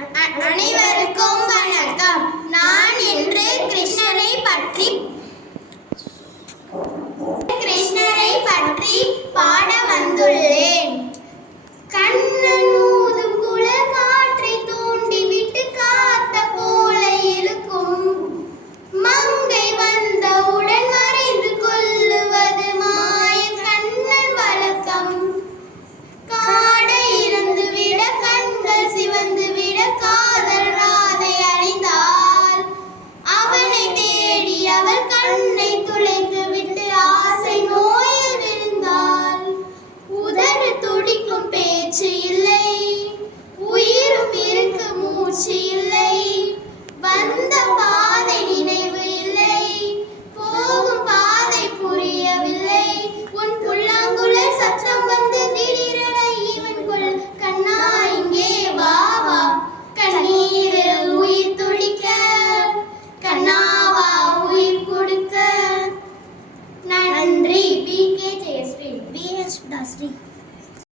அனைவருக்கும் வணக்கம். நான் இன்று கிருஷ்ணரை பற்றி பாட வந்துள்ளேன். கண்ணன் ஊதும் குழல் காற்றை தூண்டிவிட்டு காத்த போல இழுக்கும். மங்கை வந்தவுடன் மறைந்து கொள்ளுவது மாய கண்ணன் வழக்கம். காடை இறந்து விட கண்கள் சிவந்து விட காதல் ராதை அடைந்தாள். அவனை தேடி அவள் கண்ணை துளைத்து விட்டு ஆசை நோயில் விழுந்தாள். உதடு துடிக்கும் பேச்சு இல்லை, உயிரும் இருக்கு மூச்சு இல்லை. வந்த பாதை நினைவு இல்லை, போகும் பாதை புரியவில்லை. உன் புல்லாங்குழல் சத்தம் வந்து திடீரென இவன் கொள். கண்ணா இங்கே வா வா, கண்ணீரில் உயிர் துடிக்க. கண்ணாவா உயிர் கொடுக்க. நன்றி. பி.கே. ஜெயஸ்ரீ. வி.எஸ். சுதாஸ்ரீ.